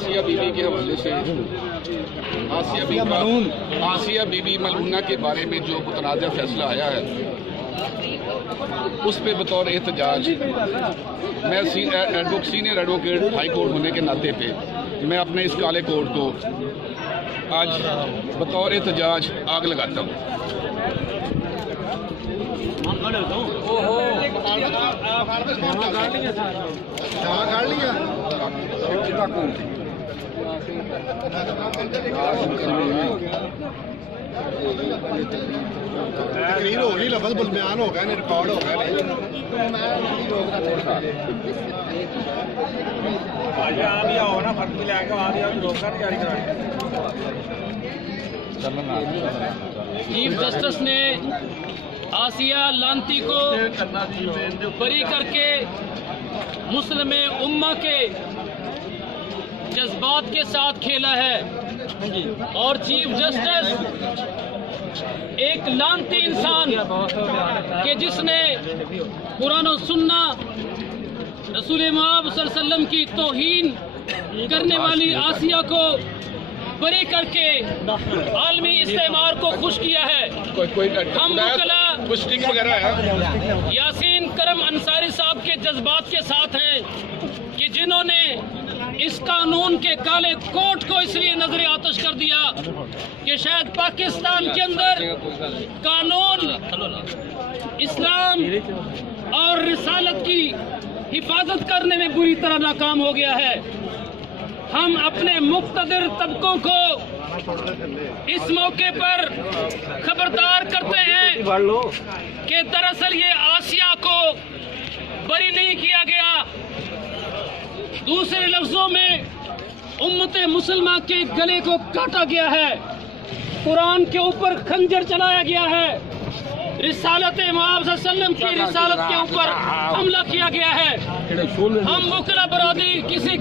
आसिया बीबी के हवाले से आसिया बीबी मलूना के बारे में जो मुतनाज़ा फैसला आया है उस पे बतौर एहतजाज मैं सीनियर एडवोकेट हाई कोर्ट होने के नाते पे मैं अपने इस काले कोर्ट को आज बतौर एहतजाज आग लगाता हूँ। तकरीर हो गई, लफ्ज़ बयान हो गया, रिकॉर्ड हो गया। चीफ जस्टिस ने आसिया लांती को बरी करके मुस्लिम उम्मा के जज्बात के साथ खेला है और चीफ जस्टिस एक लांती इंसान के जिसने कुरान और सुन्ना रसूल मोहम्मद सल्लल्लाहु अलैहि वसल्लम की तौहीन करने वाली आसिया को बरी करके आलमी इस्तेमार को खुश किया है। हम मुकला यासीन करम अंसारी साहब के जज्बात के साथ हैं कि जिन्होंने इस कानून के काले कोट को इसलिए नजर आतश कर दिया कि शायद पाकिस्तान के अंदर कानून इस्लाम और रिसालत की हिफाजत करने में बुरी तरह नाकाम हो गया है। हम अपने मुक्तदिर तबकों को इस मौके पर खबरदार करते हैं कि दरअसल ये आसिया को बरी नहीं किया गया। दूसरे लफ्जों में उम्मते मुसलमान के गले को काटा गया है, कुरान के ऊपर खंजर चलाया गया है, रिसालत मोहम्मद सल्लल्लाहु अलैहि वसल्लम की रिसालत के ऊपर हमला किया गया है। हम मुकल्ला बरादरी किसी